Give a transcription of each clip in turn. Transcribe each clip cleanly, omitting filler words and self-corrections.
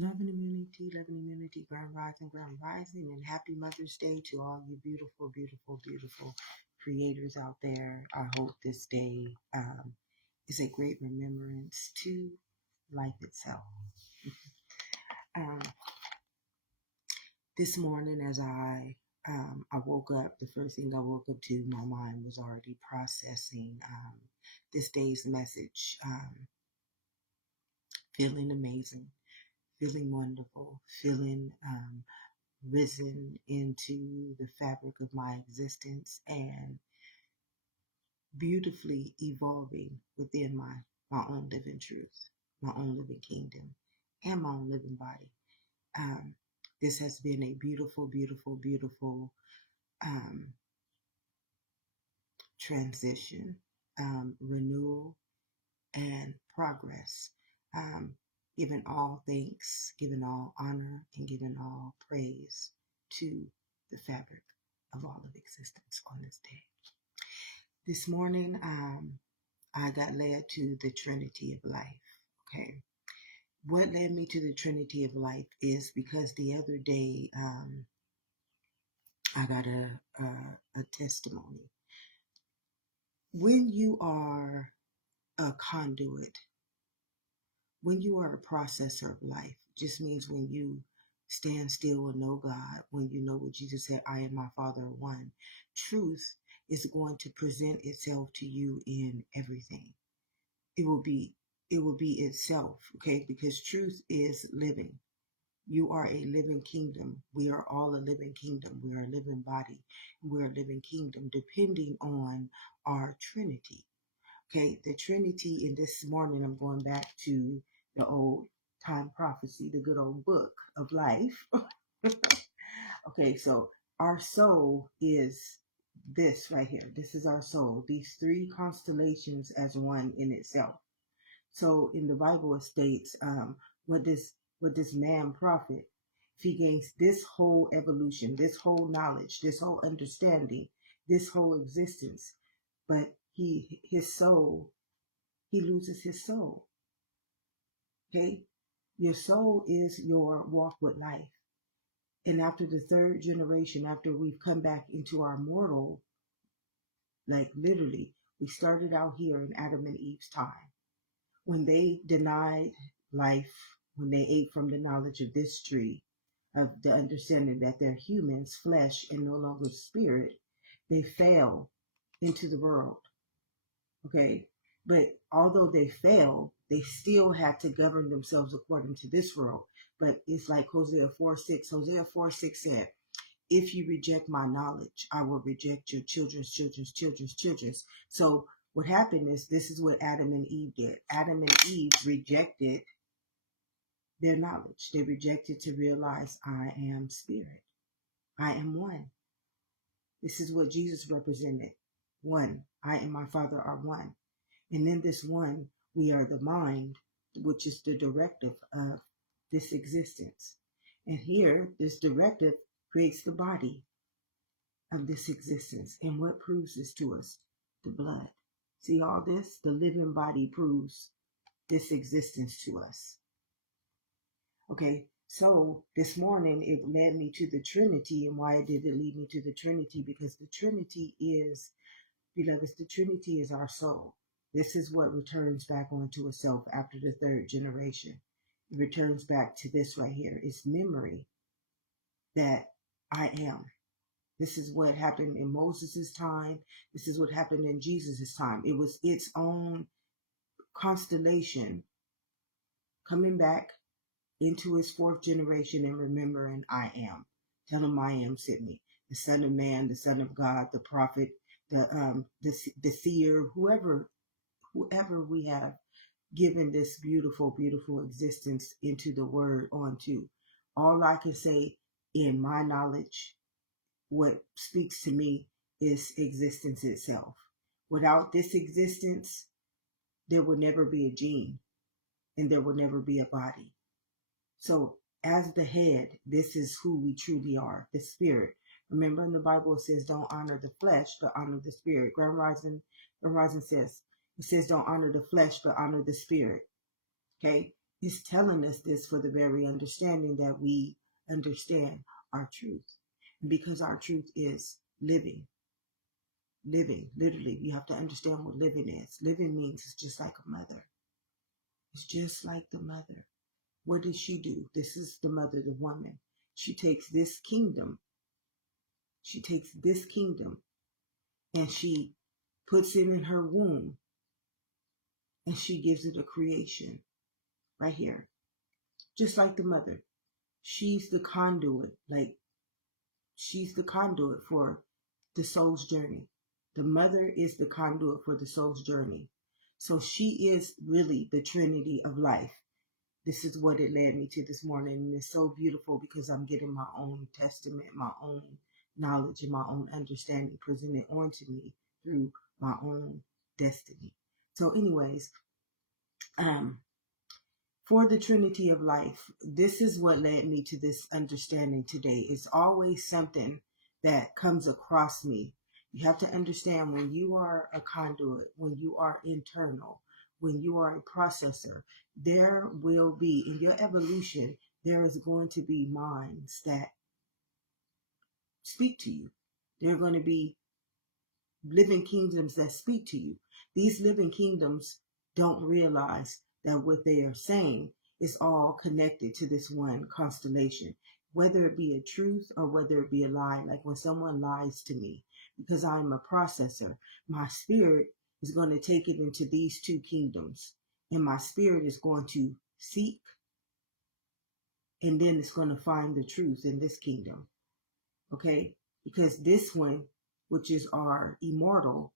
Love and immunity, grand rising, and happy Mother's Day to all you beautiful, beautiful, beautiful creators out there. I hope this day is a great remembrance to life itself. Um, this morning, as I woke up, the first thing I woke up to, my mind was already processing this day's message. Feeling amazing, feeling wonderful, feeling risen into the fabric of my existence and beautifully evolving within my own living truth, my own living kingdom, and my own living body. This has been a beautiful, beautiful, beautiful transition, renewal, and progress. Giving all thanks, giving all honor, and giving all praise to the fabric of all of existence on this day. This morning, I got led to the Trinity of Life. Okay. What led me to the Trinity of Life is because the other day, I got a testimony. When you are a conduit, when you are a processor of life, just means when you stand still and know God, when you know what Jesus said, I and my Father are one, truth is going to present itself to you in everything. It will be itself, okay? Because truth is living. You are a living kingdom. We are all a living kingdom. We are a living body. We're a living kingdom, depending on our Trinity. Okay, the Trinity in this morning, I'm going back to the old time prophecy, the good old book of life. Okay, so our soul is this right here. This is our soul. These three constellations as one in itself. So in the Bible it states, what does man profit if he gains this whole evolution, this whole knowledge, this whole understanding, this whole existence, but his soul, he loses his soul. Okay? Your soul is your walk with life. And after the third generation, after we've come back into our mortal, like literally, we started out here in Adam and Eve's time. When they denied life, when they ate from the knowledge of this tree, of the understanding that they're humans, flesh, and no longer spirit, they fell into the world. Okay? But although they fell, they still had to govern themselves according to this world. But it's like Hosea 4:6. Hosea 4:6 said, if you reject my knowledge, I will reject your children's children's children's children's. So what happened is, this is what Adam and Eve did. Adam and Eve rejected their knowledge. They rejected to realize, I am spirit. I am one. This is what Jesus represented. One. I and my Father are one. And in this one, we are the mind, which is the directive of this existence. And here, this directive creates the body of this existence. And what proves this to us? The blood. See all this? The living body proves this existence to us. Okay, so this morning it led me to the Trinity. And why did it lead me to the Trinity? Because the Trinity is, beloveds, the Trinity is our soul. This is what returns back onto itself after the third generation. It returns back to this right here. It's memory that I am. This is what happened in Moses' time. This is what happened in Jesus' time. It was its own constellation coming back into its fourth generation and remembering I am. Tell him I am sent me. The Son of Man, the Son of God, the prophet, the seer, whoever we have given this beautiful, beautiful existence into the word onto. All I can say in my knowledge, what speaks to me is existence itself. Without this existence, there will never be a gene and there will never be a body. So as the head, this is who we truly are, the spirit. Remember in the Bible it says, don't honor the flesh, but honor the spirit. Grand Rising says, it says, don't honor the flesh, but honor the spirit. Okay? It's telling us this for the very understanding that we understand our truth. And because our truth is living, literally, you have to understand what living is. Living means it's just like a mother. It's just like the mother. What does she do? This is the mother, the woman. She takes this kingdom. She takes this kingdom and she puts it in her womb and she gives it a creation right here. Just like the mother. She's the conduit, like she's the conduit for the soul's journey. The mother is the conduit for the soul's journey. So she is really the Trinity of Life. This is what it led me to this morning. And it's so beautiful because I'm getting my own testament, my own knowledge, and my own understanding presented onto me through my own destiny. So, anyways, um, for the Trinity of Life, this is what led me to this understanding today. It's always something that comes across me. You have to understand when you are a conduit, when you are internal, when you are a processor, there will be, in your evolution, there is going to be minds that speak to you. There are going to be living kingdoms that speak to you. These living kingdoms don't realize that what they are saying is all connected to this one constellation, whether it be a truth or whether it be a lie. Like when someone lies to me, because I'm a processor, my spirit is going to take it into these two kingdoms, and my spirit is going to seek, and then it's going to find the truth in this kingdom. Okay? Because this one, which is our immortal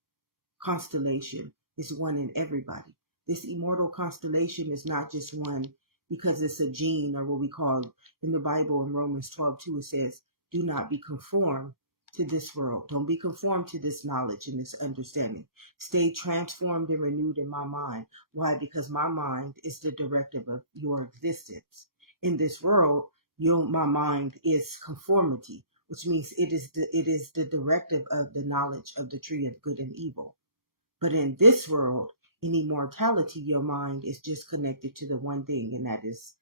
constellation, is one in everybody. This immortal constellation is not just one because it's a gene, or what we call in the Bible in Romans 12:2, it says, do not be conformed to this world. Don't be conformed to this knowledge and this understanding. Stay transformed and renewed in my mind. Why? Because my mind is the directive of your existence. In this world, my mind is conformity, which means it is the directive of the knowledge of the tree of good and evil. But in this world, in immortality, your mind is just connected to the one thing, and that is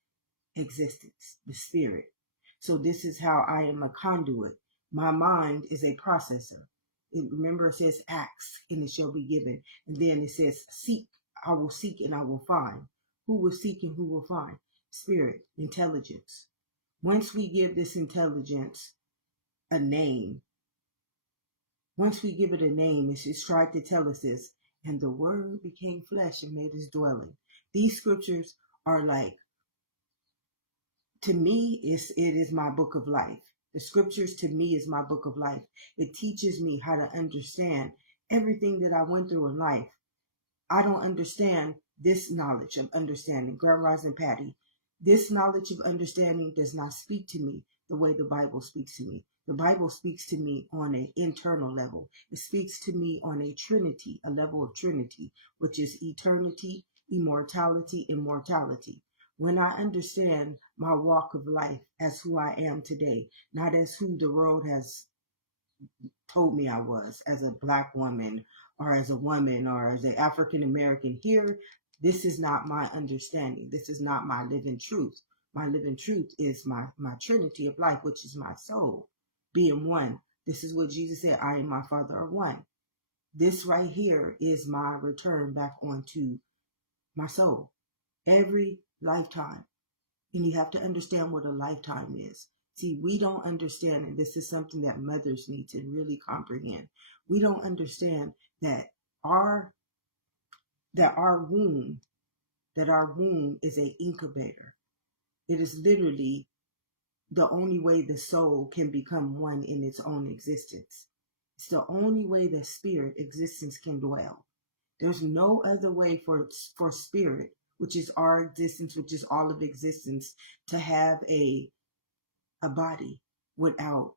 existence, the spirit. So this is how I am a conduit. My mind is a processor. Remember, it says ask and it shall be given. And then it says seek, I will seek and I will find. Who will seek and who will find? Spirit, intelligence. Once we give this intelligence a name, once we give it a name, it's tried to tell us this, and the word became flesh and made his dwelling. These scriptures are like, to me, it is my book of life. The scriptures to me is my book of life. It teaches me how to understand everything that I went through in life. I don't understand this knowledge of understanding. Grand Rising Patty, this knowledge of understanding does not speak to me the way the Bible speaks to me. The Bible speaks to me on an internal level. It speaks to me on a trinity, a level of trinity, which is eternity, immortality, immortality. When I understand my walk of life as who I am today, not as who the world has told me I was, as a Black woman or as a woman or as an African American here, this is not my understanding. This is not my living truth. My living truth is my Trinity of Life, which is my soul, being one. This is what Jesus said, I and my Father are one. This right here is my return back onto my soul. Every lifetime. And you have to understand what a lifetime is. See, we don't understand, and this is something that mothers need to really comprehend. We don't understand that our womb, is an incubator. It is literally the only way the soul can become one in its own existence. It's the only way that spirit existence can dwell. There's no other way for spirit, which is our existence, which is all of existence, to have a body without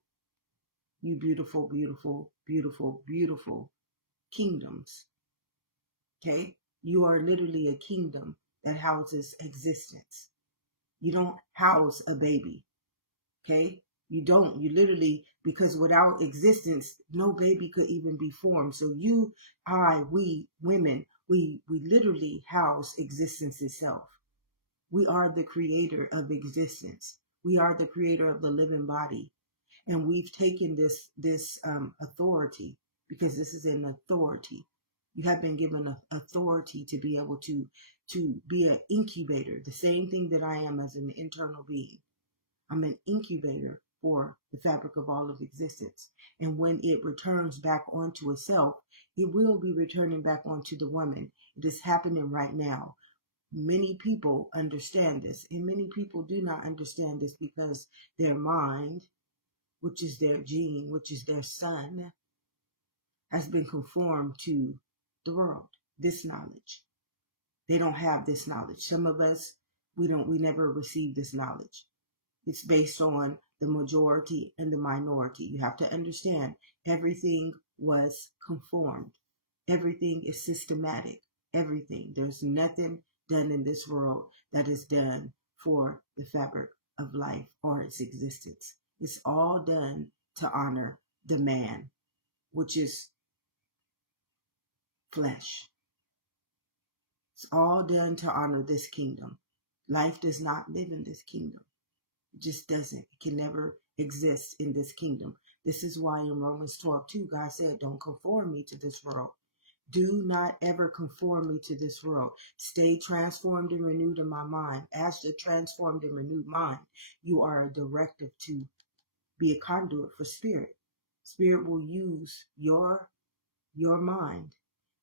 you beautiful, beautiful, beautiful, beautiful kingdoms. Okay? You are literally a kingdom that houses existence. You don't house a baby. Okay? You don't. You literally, because without existence, no baby could even be formed. So you, we, women, we literally house existence itself. We are the creator of existence. We are the creator of the living body. And we've taken this authority, because this is an authority. You have been given authority to be able to be an incubator, the same thing that I am as an internal being. I'm an incubator for the fabric of all of existence. And when it returns back onto itself, it will be returning back onto the woman. It is happening right now. Many people understand this, and many people do not understand this because their mind, which is their gene, which is their son, has been conformed to the world, this knowledge. They don't have this knowledge. Some of us, we never receive this knowledge. It's based on the majority and the minority. You have to understand everything was conformed. Everything is systematic. Everything. There's nothing done in this world that is done for the fabric of life or its existence. It's all done to honor the man, which is flesh. It's all done to honor this kingdom. Life does not live in this kingdom. It just doesn't. It can never exist in this kingdom. This is why in Romans 12:2, God said, don't conform me to this world. Do not ever conform me to this world. Stay transformed and renewed in my mind. As the transformed and renewed mind, you are a directive to be a conduit for spirit. Spirit will use your mind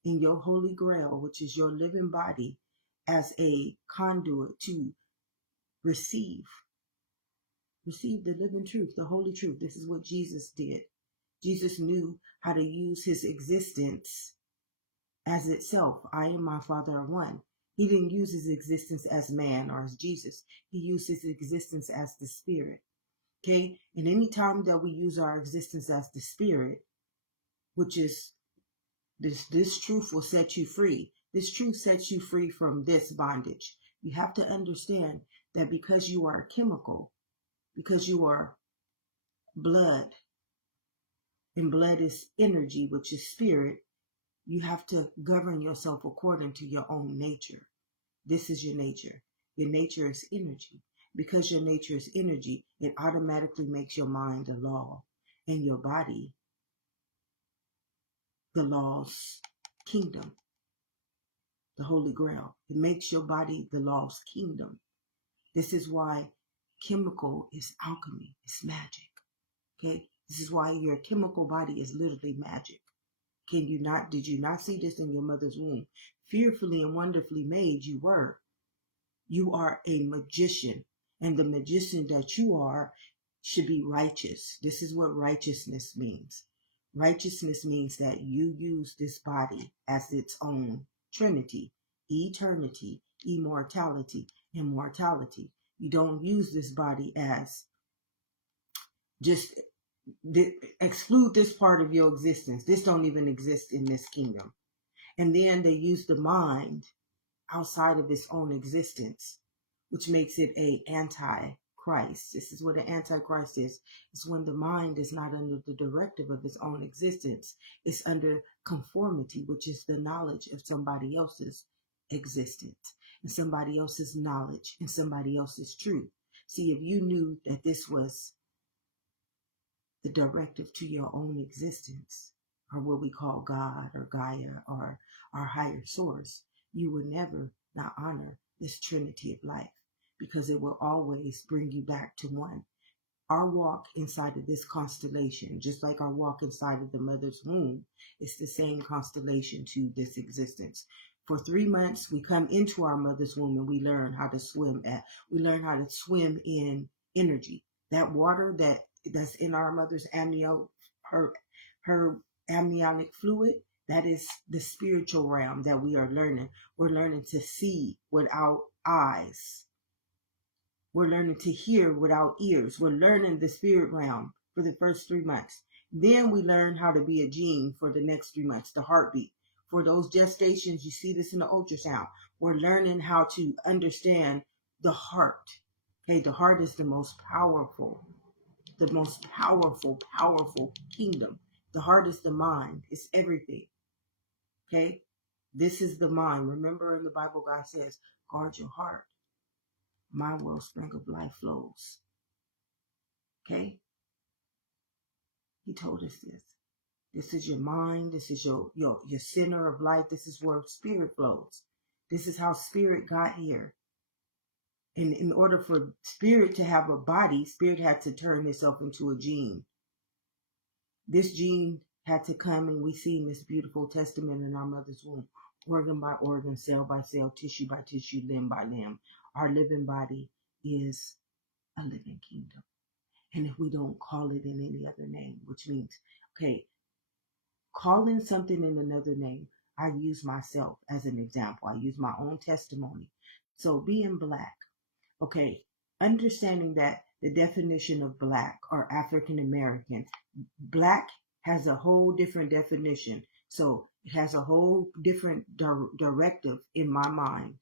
in your holy grail, which is your living body, as a conduit to receive the living truth, the holy truth. This is what Jesus did. Jesus knew how to use his existence as itself. I and my Father are one. He didn't use his existence as man or as Jesus. He used his existence as the Spirit. Okay? And any time that we use our existence as the Spirit, which is this truth will set you free. This truth sets you free from this bondage. You have to understand that because you are a chemical, because you are blood, and blood is energy, which is spirit, you have to govern yourself according to your own nature. This is your nature. Your nature is energy. Because your nature is energy, it automatically makes your mind a law, and your body the law's kingdom, the Holy Grail. It makes your body the law's kingdom. This is why chemical is alchemy, it's magic. Okay? This is why your chemical body is literally magic. Did you not see this in your mother's womb? Fearfully and wonderfully made you were. You are a magician, and the magician that you are should be righteous. This is what righteousness means. Righteousness means that you use this body as its own Trinity, eternity, immortality, and mortality. You don't use this body as just exclude this part of your existence. This don't even exist in this kingdom. And then they use the mind outside of its own existence, which makes it a anti-Christ. This is what an anti-Christ is. It's when the mind is not under the directive of its own existence. It's under conformity, which is the knowledge of somebody else's existence and somebody else's knowledge and somebody else's truth. See, if you knew that this was the directive to your own existence, or what we call God or Gaia or our higher source, you would never not honor this Trinity of life, because it will always bring you back to one. Our walk inside of this constellation, just like our walk inside of the mother's womb, is the same constellation to this existence. For 3 months, we come into our mother's womb and we learn how to swim in energy. That water that's in our mother's her amniotic fluid, that is the spiritual realm that we are learning. We're learning to see without eyes. We're learning to hear without ears. We're learning the spirit realm for the first 3 months. Then we learn how to be a gene for the next 3 months, the heartbeat. For those gestations, you see this in the ultrasound. We're learning how to understand the heart. Okay, the heart is the most powerful kingdom. The heart is the mind. It's everything. Okay, this is the mind. Remember in the Bible, God says, guard your heart. my wellspring of life flows. Okay? He told us this. This is your mind. This is your center of life. This is where spirit flows. This is how spirit got here. And in order for spirit to have a body, spirit had to turn itself into a gene. This gene had to come, and we see in this beautiful testament in our mother's womb, organ by organ, cell by cell, tissue by tissue, limb by limb. Our living body is a living kingdom. And if we don't call it in any other name, which means, okay, calling something in another name, I use myself as an example. I use my own testimony. So being black, okay, understanding that the definition of black or African American, black has a whole different definition. So it has a whole different directive in my mind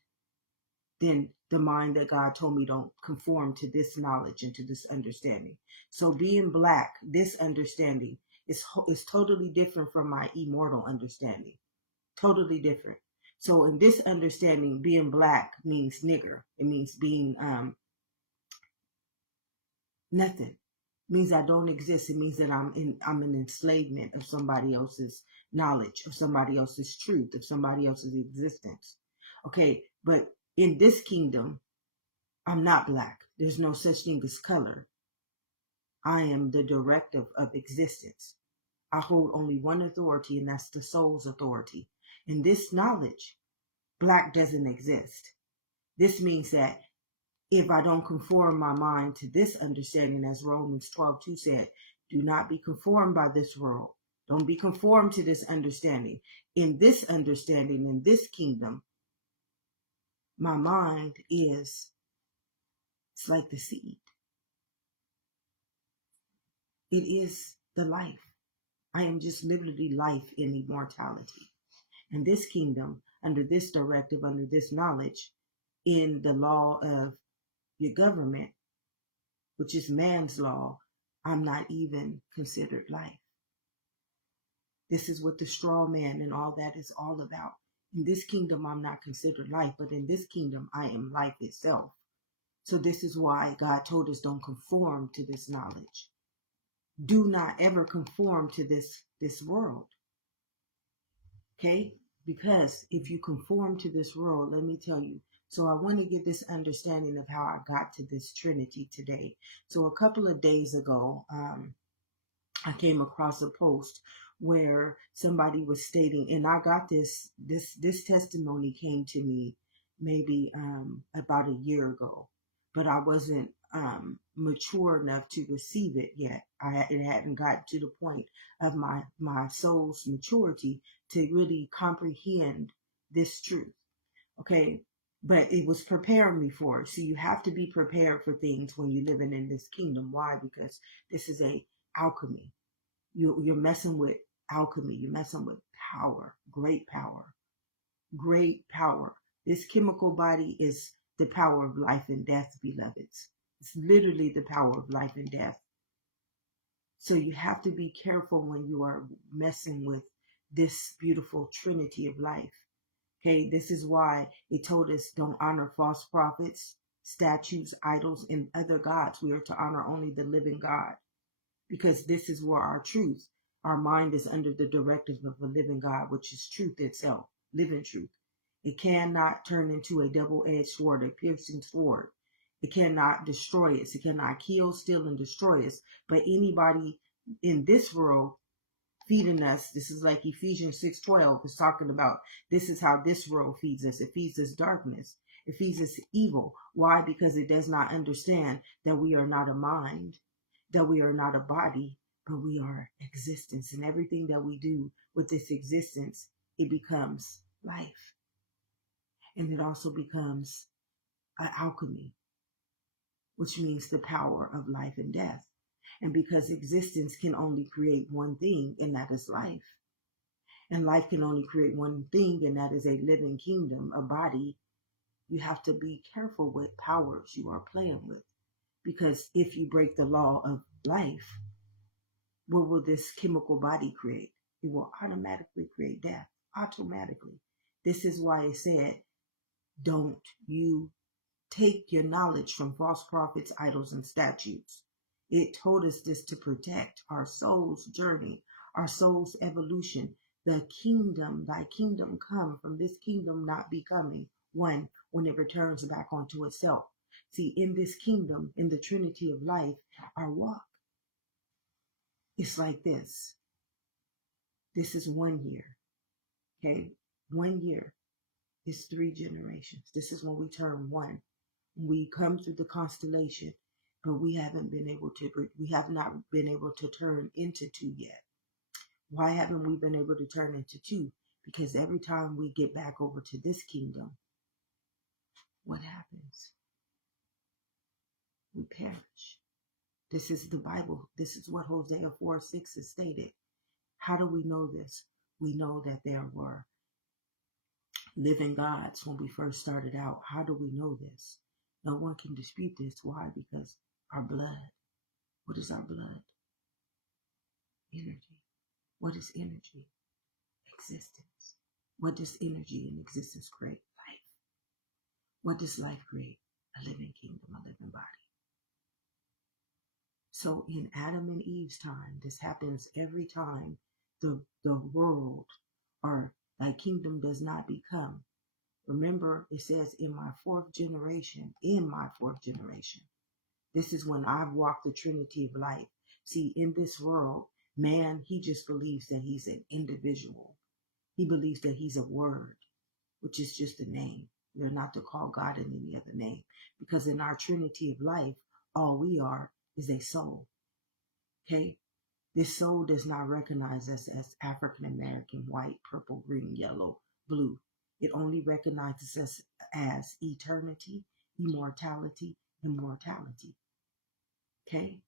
than the mind that God told me don't conform to this knowledge and to this understanding. So being black, this understanding is totally different from my immortal understanding. Totally different. So in this understanding, being black means nigger. It means being nothing. It means I don't exist. It means that I'm an enslavement of somebody else's knowledge, of somebody else's truth, of somebody else's existence. Okay, but in this kingdom, I'm not black. There's no such thing as color. I am the directive of existence. I hold only one authority, and that's the soul's authority. In this knowledge, black doesn't exist. This means that if I don't conform my mind to this understanding, as Romans 12:2 said, do not be conformed by this world. Don't be conformed to this understanding. In this understanding, in this kingdom, my mind it's like the seed. It is the life. I am just literally life in immortality. In this kingdom, under this directive, under this knowledge, in the law of your government, which is man's law, I'm not even considered life. This is what the straw man and all that is all about. In this kingdom, I'm not considered life, but in this kingdom, I am life itself. So this is why God told us don't conform to this knowledge. Do not ever conform to this world. Okay? Because if you conform to this world, let me tell you. So I want to get this understanding of how I got to this Trinity today. So a couple of days ago, I came across a post where somebody was stating, and I got this testimony came to me maybe about a year ago, but I wasn't mature enough to receive it yet. It hadn't got to the point of my soul's maturity to really comprehend this truth. Okay. But it was preparing me for it. So you have to be prepared for things when you're living in this kingdom. Why? Because this is a alchemy. You're messing with alchemy. You're messing with power, great power, great power. This chemical body is the power of life and death, beloveds. It's literally the power of life and death. So you have to be careful when you are messing with this beautiful Trinity of life. Okay, this is why it told us don't honor false prophets, statues, idols, and other gods. We are to honor only the living God, because this is where our truth, our mind is under the directive of a living God, which is truth itself, living truth. It cannot turn into a double-edged sword, a piercing sword. It cannot destroy us. It cannot kill, steal, and destroy us. But anybody in this world feeding us, this is like Ephesians 6:12 is talking about, this is how this world feeds us. It feeds us darkness. It feeds us evil. Why? Because it does not understand that we are not a mind, that we are not a body, but we are existence. And everything that we do with this existence, it becomes life. And it also becomes an alchemy, which means the power of life and death. And because existence can only create one thing, and that is life. And life can only create one thing, and that is a living kingdom, a body. You have to be careful what powers you are playing with. Because if you break the law of life, what will this chemical body create? It will automatically create death. Automatically. This is why it said, don't you Take your knowledge from false prophets, idols, and statues. It told us this to protect our soul's journey, our soul's evolution. The kingdom, thy kingdom come, from this kingdom not becoming one when it returns back onto itself. See, in this kingdom, in the Trinity of Life, our walk, it's like this. This is 1 year, okay? 1 year is 3 generations. This is when we turn one. We come through the constellation, but we have not been able to turn into two yet. Why haven't we been able to turn into two? Because every time we get back over to this kingdom, what happens? We perish. This is the Bible. This is what Hosea 4:6 has stated. How do we know this? We know that there were living gods when we first started out. How do we know this? No one can dispute this. Why? Because our blood. What is our blood? Energy. What is energy? Existence. What does energy and existence create? Life. What does life create? A living kingdom, a living body. So in Adam and Eve's time, this happens every time the world or thy kingdom does not become. Remember, it says in my fourth generation, this is when I've walked the Trinity of Life. See, in this world, man, he just believes that he's an individual. He believes that he's a word, which is just a name. We're not to call God in any other name. Because in our Trinity of Life, all we are is a soul. Okay? This soul does not recognize us as African American, white, purple, green, yellow, blue. It only recognizes us as eternity, immortality, immortality. Okay?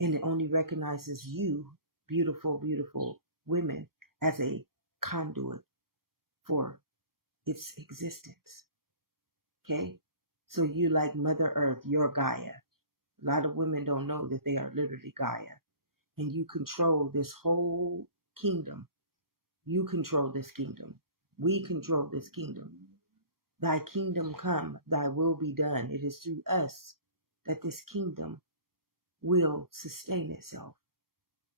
And it only recognizes you, beautiful, beautiful women, as a conduit for its existence. Okay? So you like Mother Earth, you're Gaia. A lot of women don't know that they are literally Gaia. And you control this whole kingdom. You control this kingdom. We control this kingdom. Thy kingdom come, thy will be done. It is through us that this kingdom will sustain itself.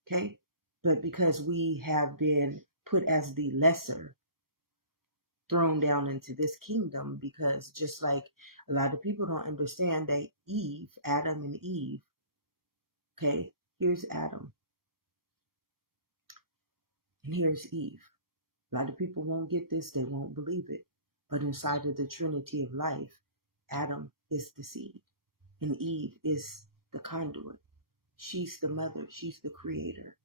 Okay? But because we have been put as the lesser, thrown down into this kingdom, because just like a lot of people don't understand that Eve, Adam and Eve, okay, here's Adam and here's Eve. A lot of people won't get this, they won't believe it. But inside of the Trinity of Life, Adam is the seed and Eve is the conduit. She's the mother, she's the creator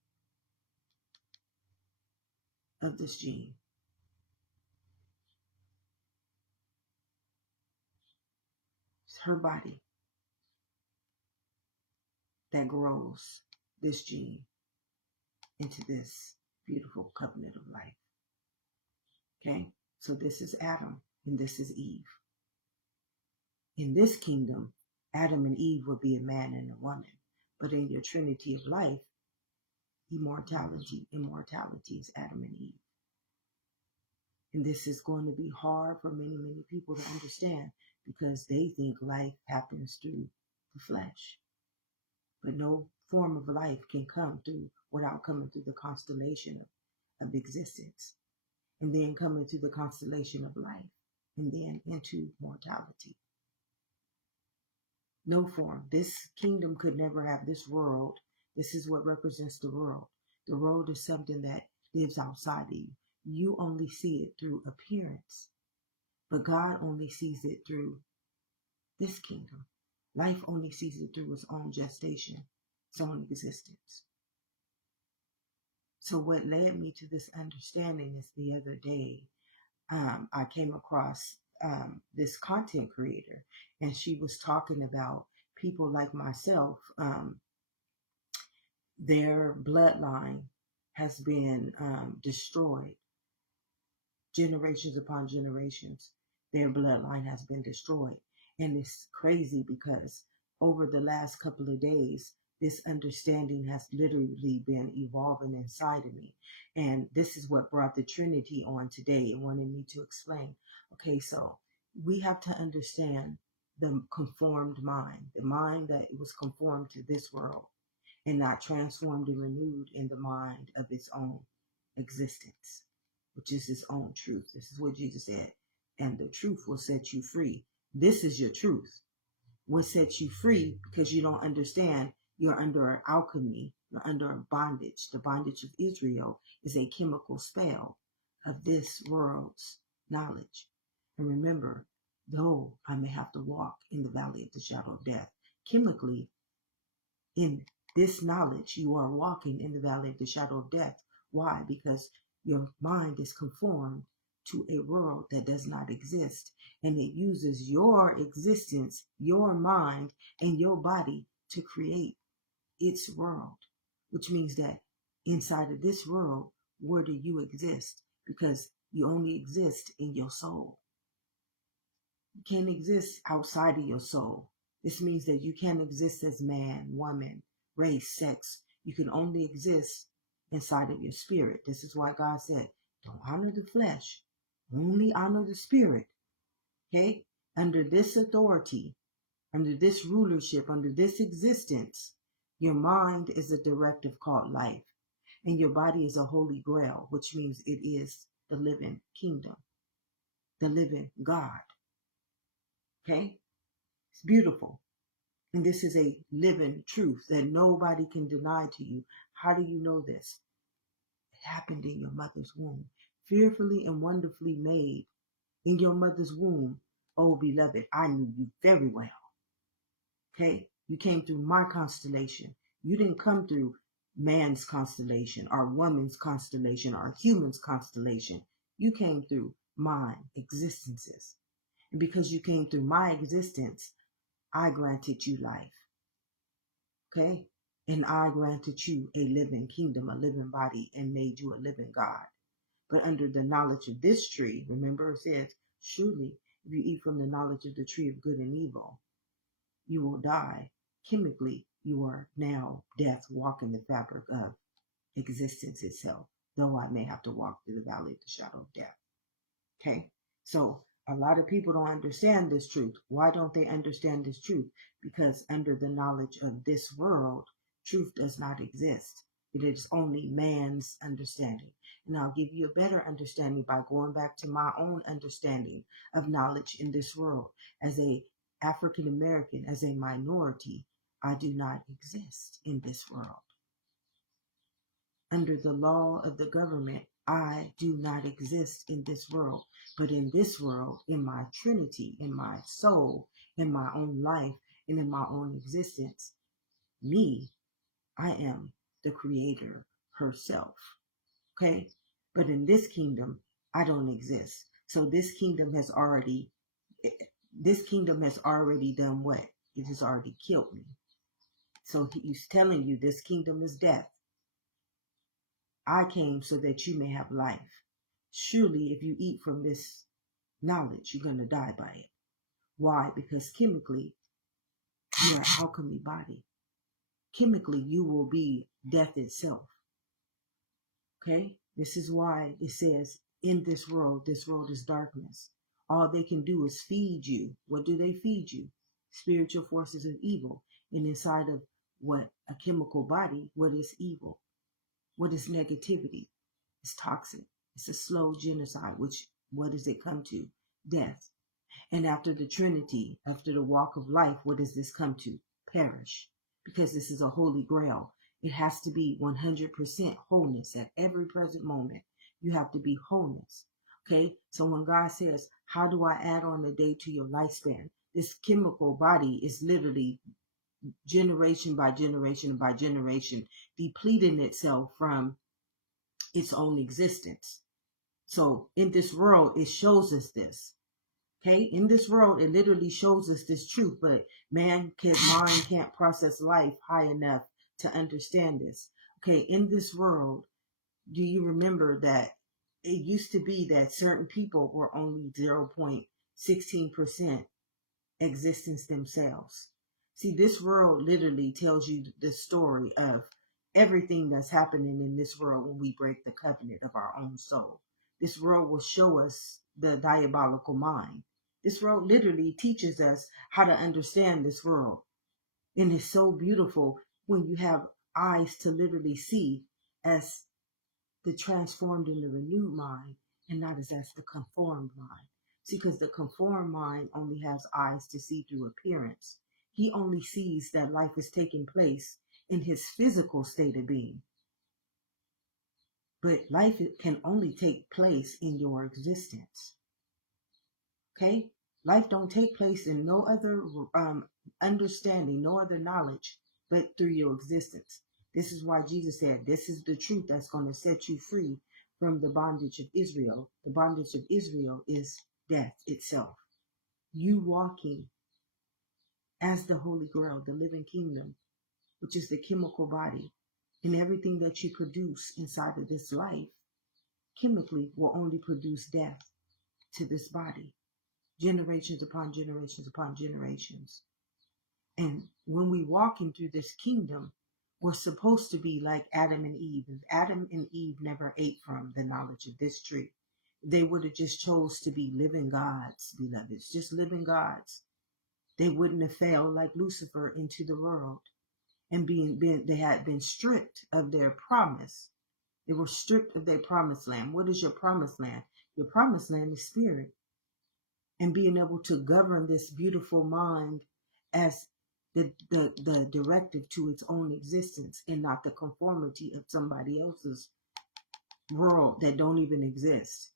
of this gene. It's her body that grows this gene into this beautiful covenant of life. Okay, so this is Adam and this is Eve. In this kingdom, Adam and Eve will be a man and a woman. But in your Trinity of Life, immortality is Adam and Eve. And this is going to be hard for many, many people to understand because they think life happens through the flesh. But no form of life can come through without coming through the constellation of existence. And then coming through the constellation of life. And then into mortality. No form. This kingdom could never have this world. This is what represents the world. The world is something that lives outside of you. You only see it through appearance, but God only sees it through this kingdom. Life only sees it through its own gestation, its own existence. So what led me to this understanding is the other day, I came across this content creator, and she was talking about people like myself. Their bloodline has been destroyed. Generations upon generations, their bloodline has been destroyed. And it's crazy because over the last couple of days, this understanding has literally been evolving inside of me. And this is what brought the Trinity on today and wanted me to explain. Okay, so we have to understand the conformed mind, the mind that was conformed to this world and not transformed and renewed in the mind of its own existence, which is its own truth. This is what Jesus said. And the truth will set you free. This is your truth. What sets you free, because you don't understand, you're under an alchemy, you're under a bondage. The bondage of Israel is a chemical spell of this world's knowledge. And remember, though I may have to walk in the valley of the shadow of death, chemically, in this knowledge, you are walking in the valley of the shadow of death. Why? Because your mind is conformed to a world that does not exist. And it uses your existence, your mind, and your body to create its world, which means that inside of this world, where do you exist? Because you only exist in your soul. You can't exist outside of your soul. This means that you can't exist as man, woman, race, sex. You can only exist inside of your spirit. This is why God said, don't honor the flesh, only honor the spirit. Okay? Under this authority, under this rulership, under this existence, your mind is a directive called life. And your body is a holy grail, which means it is the living kingdom, the living God. Okay? It's beautiful. And this is a living truth that nobody can deny to you. How do you know this? It happened in your mother's womb. Fearfully and wonderfully made in your mother's womb. Oh, beloved, I knew you very well. Okay? You came through my constellation. You didn't come through man's constellation or woman's constellation or human's constellation. You came through my existences. And because you came through my existence, I granted you life. Okay? And I granted you a living kingdom, a living body, and made you a living God. But under the knowledge of this tree, remember it says, surely if you eat from the knowledge of the tree of good and evil, you will die. Chemically, you are now death walking the fabric of existence itself, though I may have to walk through the valley of the shadow of death. Okay? So a lot of people don't understand this truth. Why don't they understand this truth? Because under the knowledge of this world, truth does not exist. It is only man's understanding. And I'll give you a better understanding by going back to my own understanding of knowledge in this world. As a African American, as a minority, I do not exist in this world. Under the law of the government, I do not exist in this world. But in this world, in my Trinity, in my soul, in my own life, and in my own existence, me, I am the creator herself. Okay? But in this kingdom, I don't exist. So this kingdom has already done what? It has already killed me. So he's telling you this kingdom is death. I came so that you may have life. Surely if you eat from this knowledge, you're going to die by it. Why? Because chemically, you're an alchemy body. Chemically, you will be death itself. Okay? This is why it says, in this world is darkness. All they can do is feed you. What do they feed you? Spiritual forces of evil. And inside of what a chemical body, what is evil? What is negativity? It's toxic. It's a slow genocide, which, what does it come to? Death. And after the Trinity, after the walk of life, what does this come to? Perish. Because this is a holy grail. It has to be 100% wholeness at every present moment. You have to be wholeness. Okay? So when God says, how do I add on a day to your lifespan? This chemical body is literally generation by generation by generation depleting itself from its own existence. So in this world, it shows us this. Okay, in this world, it literally shows us this truth, but mind can't process life high enough to understand this. Okay, in this world, do you remember that it used to be that certain people were only 0.16% existence themselves? See, this world literally tells you the story of everything that's happening in this world when we break the covenant of our own soul. This world will show us the diabolical mind. This world literally teaches us how to understand this world. And it's so beautiful when you have eyes to literally see as the transformed and the renewed mind, and not as the conformed mind. See, because the conformed mind only has eyes to see through appearance. He only sees that life is taking place in his physical state of being. But life can only take place in your existence. Okay? Life don't take place in no other understanding, no other knowledge, but through your existence. This is why Jesus said, this is the truth that's going to set you free from the bondage of Israel. The bondage of Israel is death itself. You walking as the Holy Grail, the living kingdom, which is the chemical body, and everything that you produce inside of this life, chemically will only produce death to this body. Generations upon generations upon generations. And when we walking through this kingdom, we're supposed to be like Adam and Eve. If Adam and Eve never ate from the knowledge of this tree, they would have just chose to be living gods, beloveds, just living gods. They wouldn't have fell like Lucifer into the world and they had been stripped of their promise. They were stripped of their promised land. What is your promised land? Your promised land is spirit. And being able to govern this beautiful mind as the directive to its own existence and not the conformity of somebody else's world that don't even exist.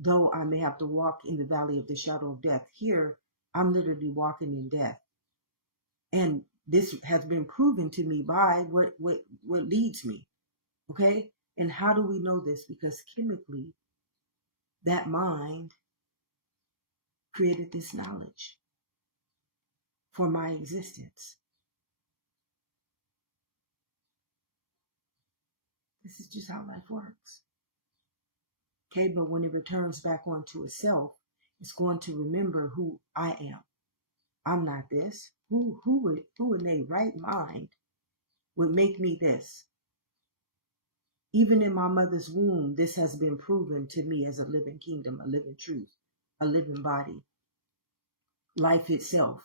Though I may have to walk in the valley of the shadow of death, here I'm literally walking in death. And this has been proven to me by what leads me. Okay? And how do we know this? Because chemically, that mind created this knowledge for my existence. This is just how life works. Okay, but when it returns back onto itself, it's going to remember who I am. I'm not this. Who in their right mind would make me this? Even in my mother's womb, this has been proven to me as a living kingdom, a living truth, a living body, life itself,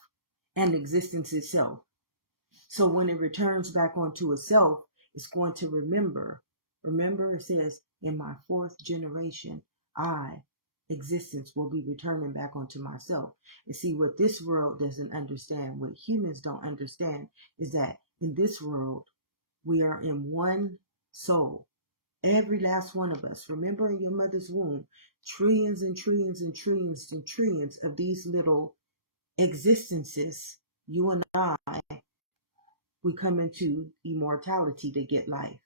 and existence itself. So when it returns back onto itself, it's going to remember. Remember, it says, in my fourth generation, existence, will be returning back onto myself. And see, what this world doesn't understand, what humans don't understand, is that in this world, we are in one soul. Every last one of us. Remember in your mother's womb, trillions and trillions and trillions and trillions of these little existences, you and I, we come into immortality to get life.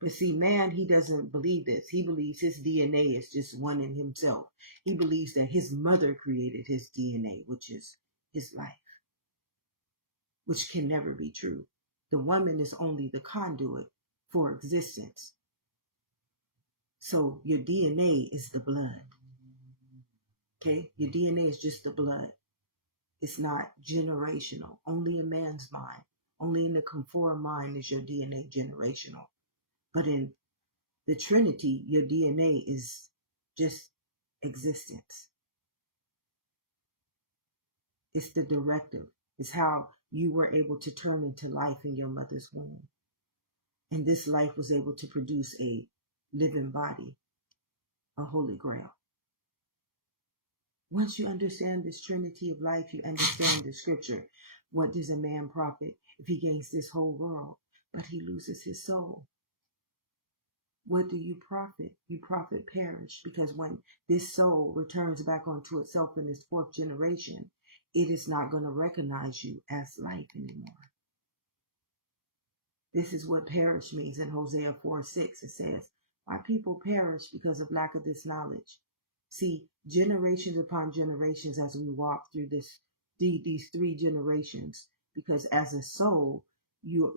But see, man, he doesn't believe this. He believes his DNA is just one in himself. He believes that his mother created his DNA, which is his life, which can never be true. The woman is only the conduit for existence. So your DNA is the blood. Okay? Your DNA is just the blood. It's not generational. Only in man's mind. Only in the conformed mind is your DNA generational. But in the Trinity, your DNA is just existence. It's the directive. It's how you were able to turn into life in your mother's womb. And this life was able to produce a living body, a holy grail. Once you understand this Trinity of life, you understand the scripture. What does a man profit if he gains this whole world, but he loses his soul? What do you profit? You profit perish, because when this soul returns back onto itself in its fourth generation, it is not going to recognize you as life anymore. This is what perish means in Hosea 4:6. It says, my people perish because of lack of this knowledge. See, generations upon generations as we walk through these three generations, because as a soul,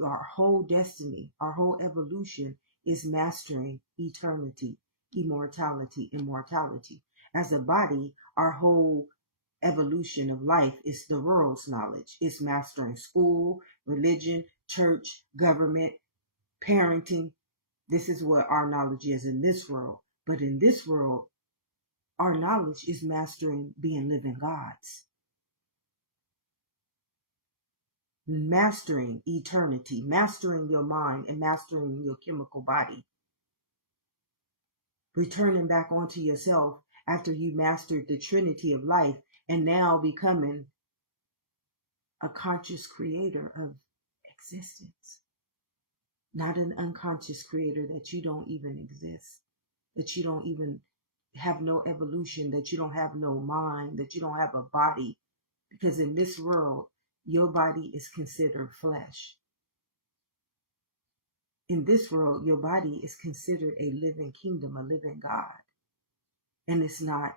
our whole destiny, our whole evolution is mastering eternity, immortality, immortality. As a body, our whole evolution of life is the world's knowledge. It's mastering school, religion, church, government, parenting. This is what our knowledge is in this world. But in this world, our knowledge is mastering being living gods, mastering eternity, mastering your mind, and mastering your chemical body, returning back onto yourself after you mastered the Trinity of Life, and now becoming a conscious creator of existence, not an unconscious creator that you don't even exist, that you don't even have no evolution, that you don't have no mind, that you don't have a body, because in this world, your body is considered flesh. In this world, your body is considered a living kingdom, a living God. And it's not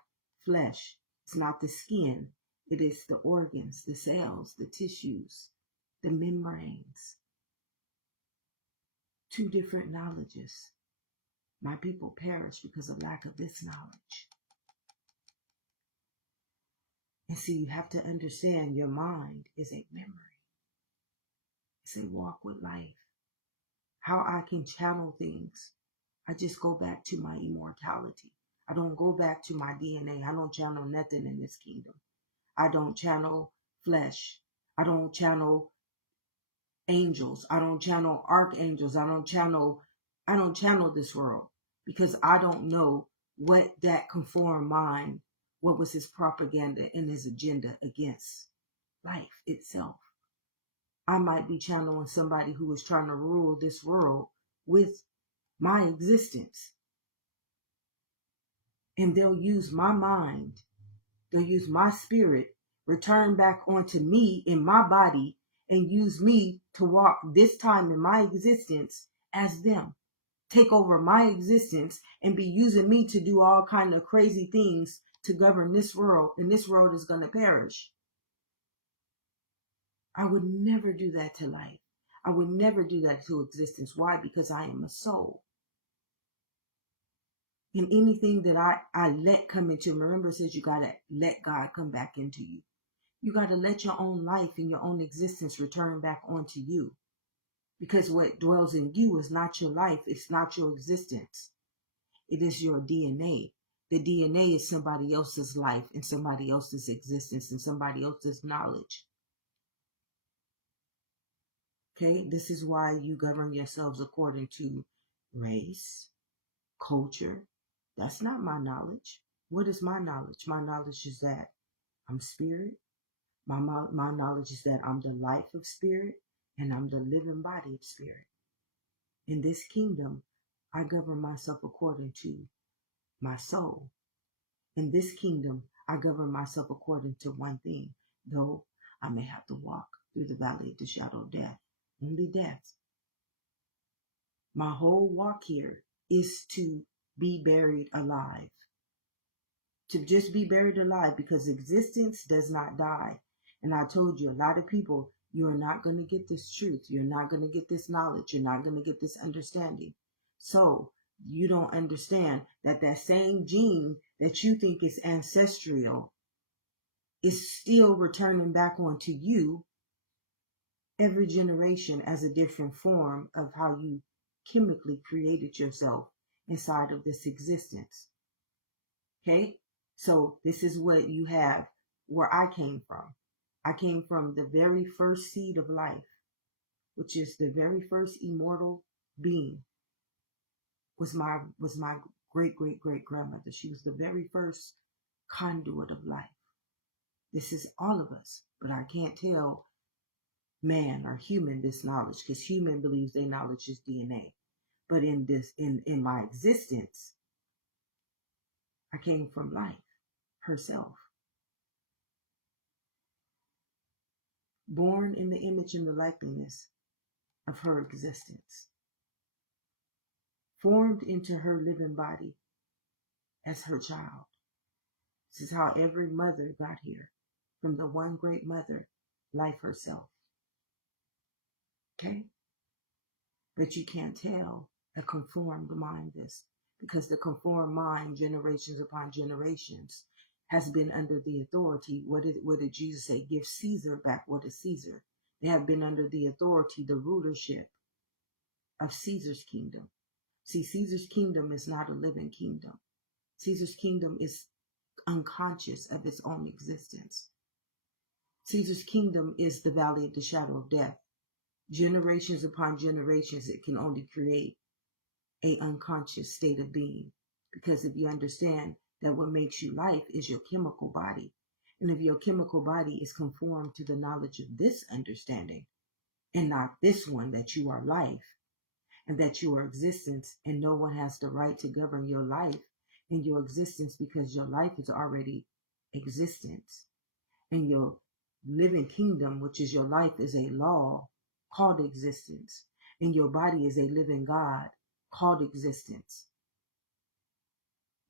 flesh. It's not the skin. It is the organs, the cells, the tissues, the membranes. Two different knowledges. My people perish because of lack of this knowledge. And see, you have to understand your mind is a memory. It's a walk with life. How I can channel things. I just go back to my immortality. I don't go back to my DNA. I don't channel nothing in this kingdom. I don't channel flesh. I don't channel angels. I don't channel archangels. I don't channel this world, because I don't know what that conformed mind, what was his propaganda and his agenda against life itself. I might be channeling somebody who is trying to rule this world with my existence. And they'll use my mind, they'll use my spirit, return back onto me in my body, and use me to walk this time in my existence as them. Take over my existence and be using me to do all kind of crazy things to govern this world, and this world is going to perish. I would never do that to life. I would never do that to existence. Why? Because I am a soul. And anything that I let come into, remember it says you got to let God come back into you. You got to let your own life and your own existence return back onto you. Because what dwells in you is not your life. It's not your existence. It is your DNA. The DNA is somebody else's life and somebody else's existence and somebody else's knowledge. Okay, this is why you govern yourselves according to race, culture. That's not my knowledge. What is my knowledge? My knowledge is that I'm spirit. My knowledge is that I'm the life of spirit and I'm the living body of spirit. In this kingdom, I govern myself according to my soul. In this kingdom, I govern myself according to one thing, though I may have to walk through the valley of the shadow of death, only death. My whole walk here is to be buried alive. To just be buried alive, because existence does not die. And I told you, a lot of people, you are not going to get this truth. You're not going to get this knowledge. You're not going to get this understanding. So you don't understand that that same gene that you think is ancestral is still returning back onto you every generation as a different form of how you chemically created yourself inside of this existence. Okay? So this is what you have where I came from. I came from the very first seed of life, which is the very first immortal being, was my great great great grandmother. She was the very first conduit of life. This is all of us, but I can't tell man or human this knowledge, because human believes their knowledge is DNA. But in my existence, I came from life herself, born in the image and the likeness of her existence, formed into her living body as her child. This is how every mother got here, from the one great mother, life herself. Okay? But you can't tell a conformed mind this, because the conformed mind, generations upon generations, has been under the authority. What did Jesus say? Give Caesar back what is Caesar. They have been under the authority, the rulership of Caesar's kingdom. See, Caesar's kingdom is not a living kingdom. Caesar's kingdom is unconscious of its own existence. Caesar's kingdom is the valley of the shadow of death. Generations upon generations, it can only create a unconscious state of being. Because if you understand that what makes you life is your chemical body, and if your chemical body is conformed to the knowledge of this understanding, and not this one, that you are life, and that you are existence, and no one has the right to govern your life and your existence, because your life is already existence, and your living kingdom, which is your life, is a law called existence, and your body is a living God called existence.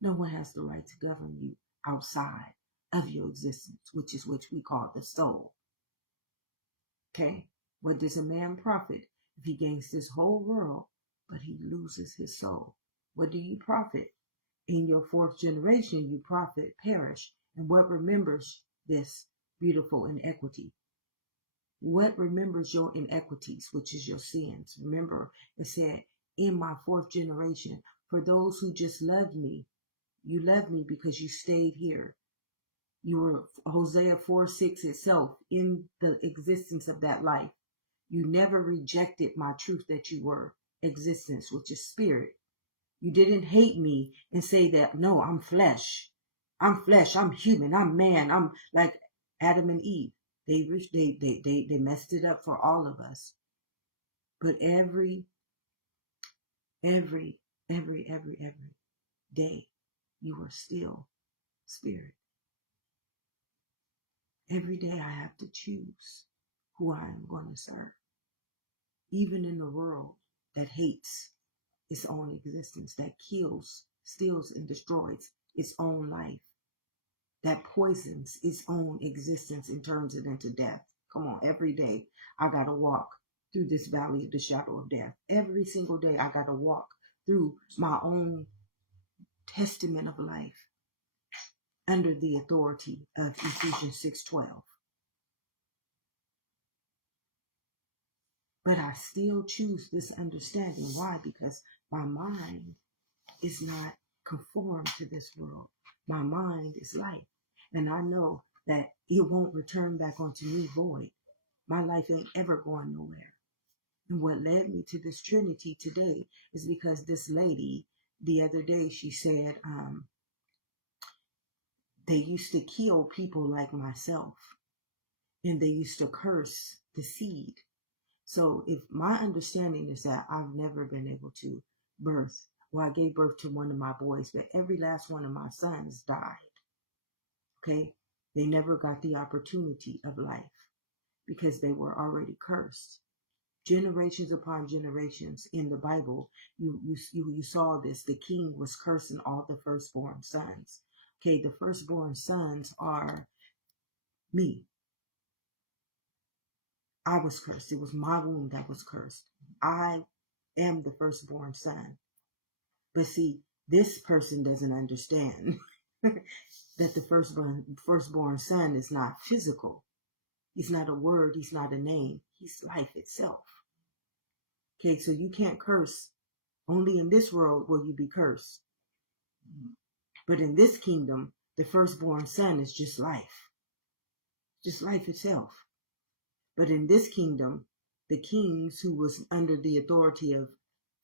No one has the right to govern you outside of your existence, which is what we call the soul. Okay? What does a man profit if he gains this whole world, but he loses his soul? What do you profit? In your fourth generation, you profit, perish. And what remembers this beautiful inequity? What remembers your inequities, which is your sins? Remember, it said, in my fourth generation, for those who just loved me, you loved me because you stayed here. You were Hosea 4:6 itself in the existence of that life. You never rejected my truth that you were existence, which is spirit. You didn't hate me and say that, no, I'm flesh. I'm flesh. I'm human. I'm man. I'm like Adam and Eve. They messed it up for all of us. But every day, you are still spirit. Every day I have to choose who I am going to serve. Even in a world that hates its own existence, that kills, steals, and destroys its own life, that poisons its own existence and turns it into death. Come on, every day I got to walk through this valley of the shadow of death. Every single day I got to walk through my own testament of life under the authority of Ephesians 6:12. But I still choose this understanding. Why? Because my mind is not conformed to this world. My mind is life. And I know that it won't return back onto me void. My life ain't ever going nowhere. And what led me to this Trinity today is because this lady, the other day, she said, they used to kill people like myself, and they used to curse the seed. So if my understanding is that I've never been able to birth, well, I gave birth to one of my boys, but every last one of my sons died. Okay? They never got the opportunity of life because they were already cursed. Generations upon generations in the Bible, you saw this. The king was cursing all the firstborn sons. Okay, the firstborn sons are me. I was cursed. It was my womb that was cursed. I am the firstborn son. But see, this person doesn't understand that the firstborn son is not physical. He's not a word. He's not a name. He's life itself. Okay, so you can't curse. Only in this world will you be cursed. But in this kingdom, the firstborn son is just life itself. But in this kingdom, the kings who was under the authority of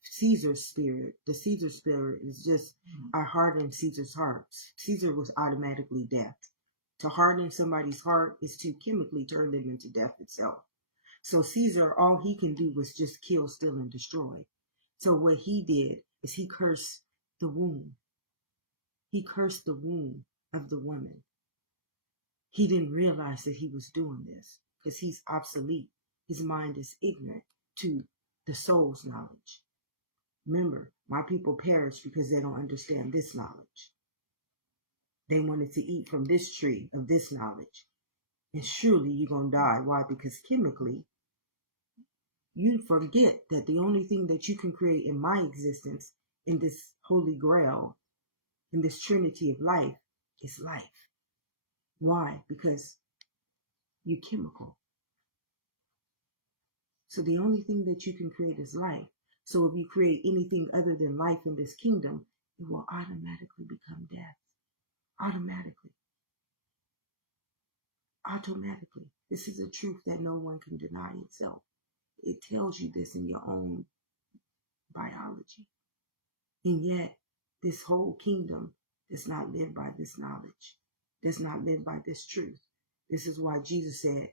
Caesar's spirit, the Caesar spirit is just are hardened Caesar's hearts. Caesar was automatically death. To harden somebody's heart is to chemically turn them into death itself. So Caesar, all he can do was just kill, steal, and destroy. So what he did is he cursed the womb. He cursed the womb of the woman. He didn't realize that he was doing this because he's obsolete. His mind is ignorant to the soul's knowledge. Remember, my people perish because they don't understand this knowledge. They wanted to eat from this tree of this knowledge. And surely you're going to die. Why? Because chemically, you forget that the only thing that you can create in my existence, in this holy grail, in this Trinity of life, is life. Why? Because you're chemical. So the only thing that you can create is life. So if you create anything other than life in this kingdom, it will automatically become death. Automatically. Automatically. This is a truth that no one can deny itself. It tells you this in your own biology. And yet, this whole kingdom does not live by this knowledge, does not live by this truth. This is why Jesus said,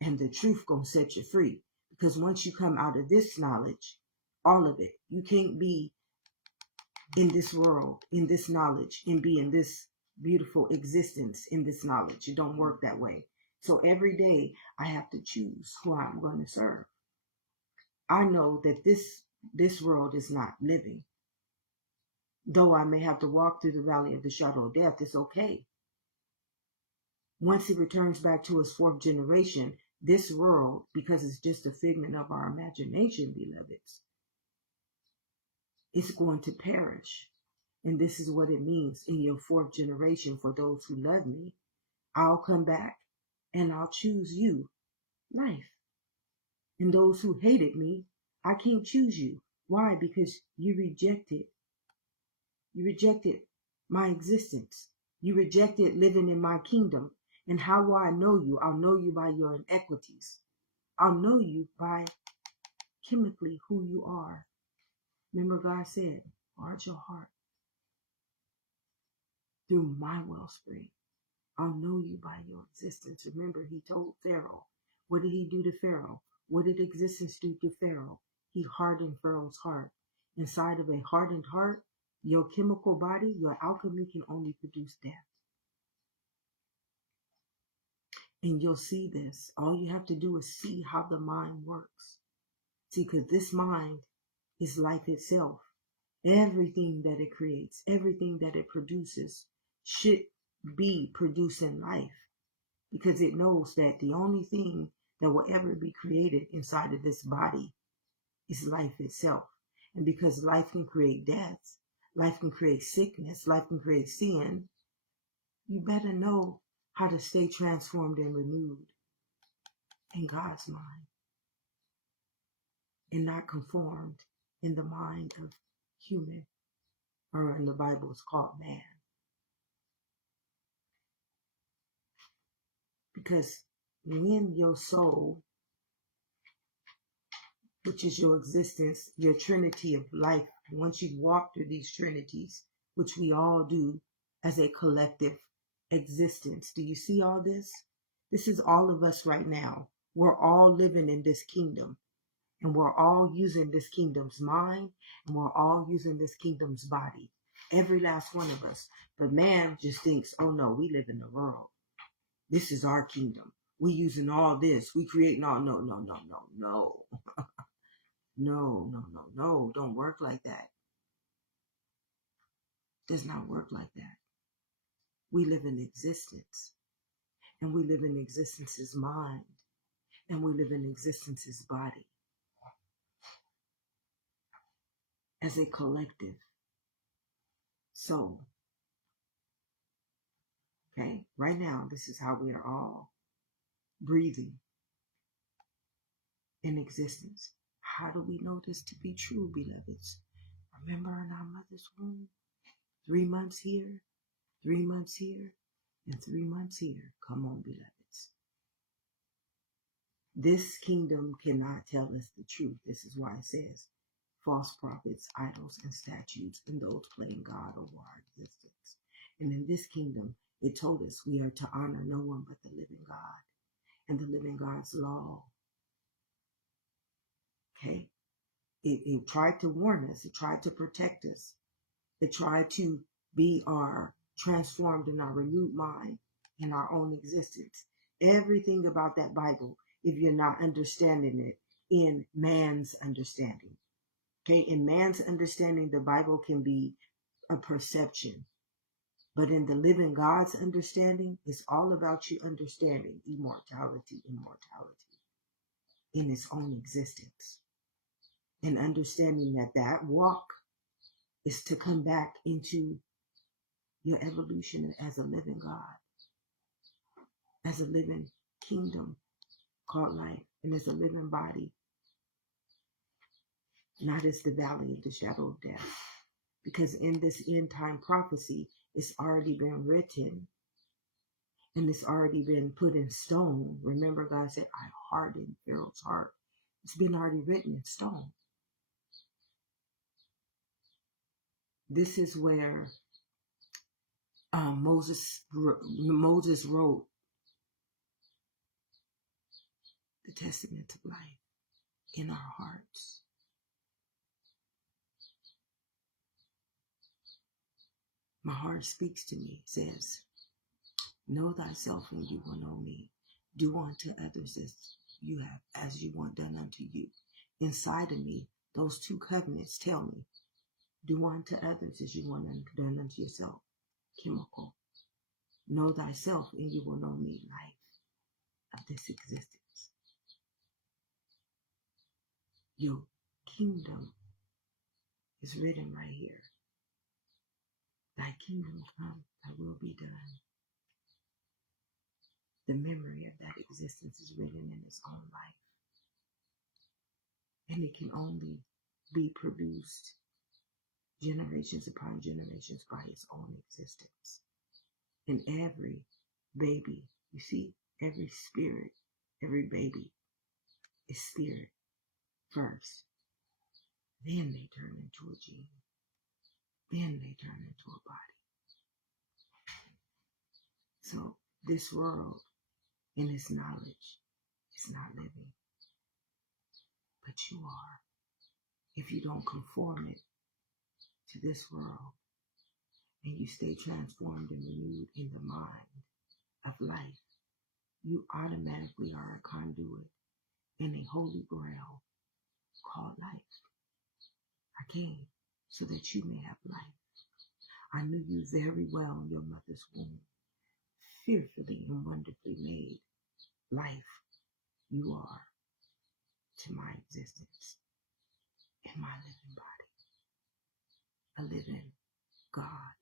and the truth gonna set you free. Because once you come out of this knowledge, all of it, you can't be in this world, in this knowledge, and be in this beautiful existence in this knowledge. It don't work that way. So every day I have to choose who I'm going to serve. I know that this world is not living. Though I may have to walk through the valley of the shadow of death, it's okay. Once he returns back to his fourth generation, this world, because it's just a figment of our imagination, beloveds, it's going to perish. And this is what it means in your fourth generation. For those who love me, I'll come back and I'll choose you, life. And those who hated me, I can't choose you. Why? Because you rejected my existence. You rejected living in my kingdom. And how will I know you? I'll know you by your inequities. I'll know you by chemically who you are. Remember, God said, guard your heart through my wellspring. I'll know you by your existence. Remember, he told Pharaoh. What did he do to Pharaoh? What did existence do to Pharaoh? He hardened Pharaoh's heart. Inside of a hardened heart, your chemical body, your alchemy can only produce death. And you'll see this. All you have to do is see how the mind works. See, because this mind is life itself. Everything that it creates, everything that it produces should be producing life, because it knows that the only thing that will ever be created inside of this body is life itself. And because life can create death, life can create sickness, life can create sin, you better know how to stay transformed and renewed in God's mind and not conformed in the mind of human, or in the Bible it's called man. Because when your soul, which is your existence, your Trinity of Life, once you walk through these Trinities, which we all do as a collective existence, do you see all this? This is all of us right now. We're all living in this kingdom, and we're all using this kingdom's mind, and we're all using this kingdom's body. Every last one of us. But man just thinks, oh no, we live in the world. This is our kingdom. We using all this. We creating all. No. No. Don't work like that. Does not work like that. We live in existence. And we live in existence's mind. And we live in existence's body. As a collective soul. Okay? Right now, this is how we are all breathing in existence. How do we know this to be true, beloveds? Remember in our mother's womb? 3 months here, 3 months here, and 3 months here. Come on, beloveds. This kingdom cannot tell us the truth. This is why it says false prophets, idols, and statues, and those playing God over our existence. And in this kingdom, it told us we are to honor no one but the living God and the living God's law. Okay? It tried to warn us. It tried to protect us. It tried to be our transformed in our renewed mind in our own existence. Everything about that Bible, if you're not understanding it in man's understanding. Okay, in man's understanding, the Bible can be a perception. But in the living God's understanding, it's all about you understanding immortality in its own existence. And understanding that walk is to come back into your evolution as a living God, as a living kingdom called life, and as a living body, not as the valley of the shadow of death. Because in this end time prophecy, It's already been written and it's already been put in stone. Remember, God said, I hardened Pharaoh's heart. It's been already written in stone. This is where Moses wrote the testament of life in our hearts. My heart speaks to me, says, know thyself and you will know me. Do unto others as you want done unto you. Inside of me, those two covenants tell me, do unto others as you want done unto yourself. Chemical. Know thyself and you will know me, life of this existence. Your kingdom is written right here. Thy kingdom come, thy will be done. The memory of that existence is written in its own life. And it can only be produced generations upon generations by its own existence. And every baby, you see, every spirit, every baby is spirit first. Then they turn into a gene. Then they turn into a body. So this world in its knowledge is not living. But you are. If you don't conform it to this world and you stay transformed and renewed in the mind of life, you automatically are a conduit in a holy grail called life. I came so that you may have life. I knew you very well in your mother's womb, fearfully and wonderfully made. Life, you are to my existence in my living body, a living God,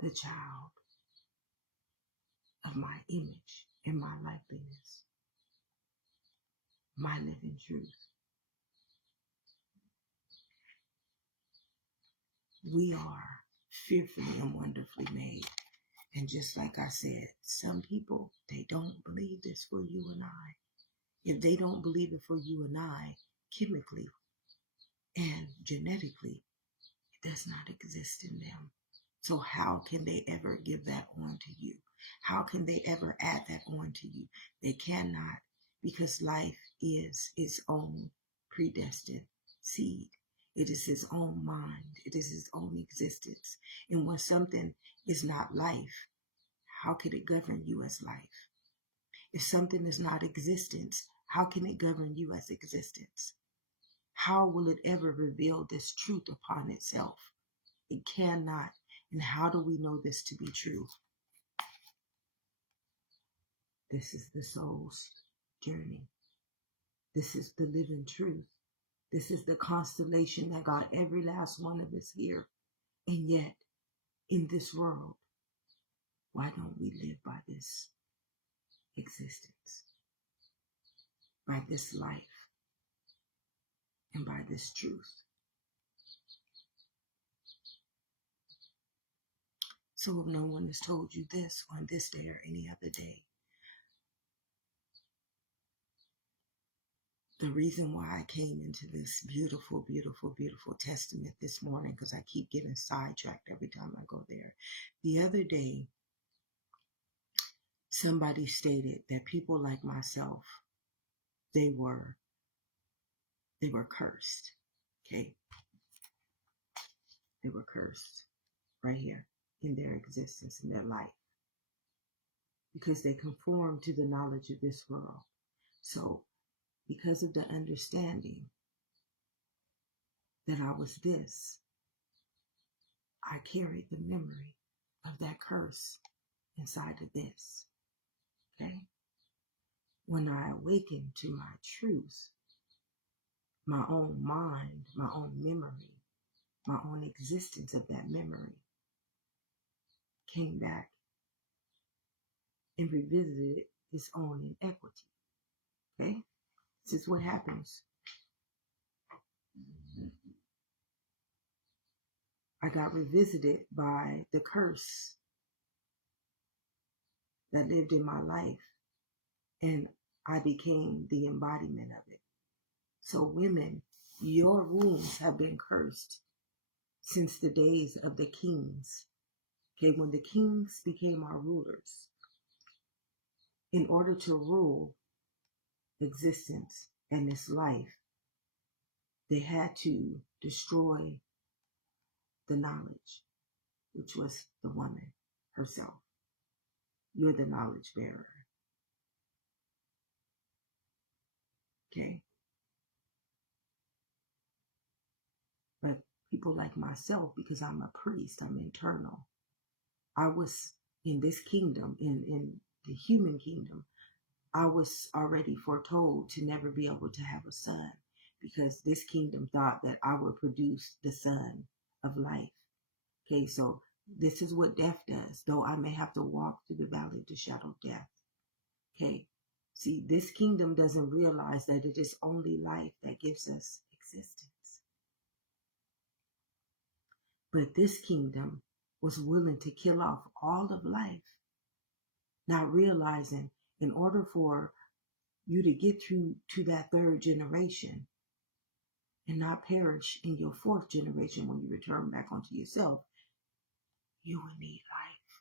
the child of my image and my likeness, my living truth. We are fearfully and wonderfully made. And just like I said, some people, they don't believe this for you and I. If they don't believe it for you and I, chemically and genetically, it does not exist in them. So how can they ever give that on to you? How can they ever add that on to you? They cannot, because life is its own predestined seed. It is his own mind. It is his own existence. And when something is not life, how can it govern you as life? If something is not existence, how can it govern you as existence? How will it ever reveal this truth upon itself? It cannot. And how do we know this to be true? This is the soul's journey. This is the living truth. This is the constellation that got every last one of us here. And yet, in this world, why don't we live by this existence, by this life, and by this truth? So if no one has told you this on this day or any other day, the reason why I came into this beautiful, beautiful, beautiful testament this morning, because I keep getting sidetracked every time I go there. The other day, somebody stated that people like myself, they were cursed. Okay. They were cursed right here in their existence, in their life, because they conformed to the knowledge of this world. So because of the understanding that I was this, I carried the memory of that curse inside of this. Okay? When I awakened to my truth, my own mind, my own memory, my own existence of that memory came back and revisited its own inequity. Okay? This is what happens I got revisited by the curse that lived in my life, and I became the embodiment of it. So women, your wombs have been cursed since the days of the kings. Okay, when the kings became our rulers, in order to rule existence and this life, they had to destroy the knowledge, which was the woman herself. You're the knowledge bearer. Okay? But people like myself, because I'm a priest, I'm internal. I was in this kingdom, in the human kingdom, I was already foretold to never be able to have a son, because this kingdom thought that I would produce the son of life. Okay, so this is what death does, though I may have to walk through the valley of the shadow of death. Okay, see, this kingdom doesn't realize that it is only life that gives us existence. But this kingdom was willing to kill off all of life, not realizing in order for you to get through to that third generation and not perish in your fourth generation when you return back onto yourself, you will need life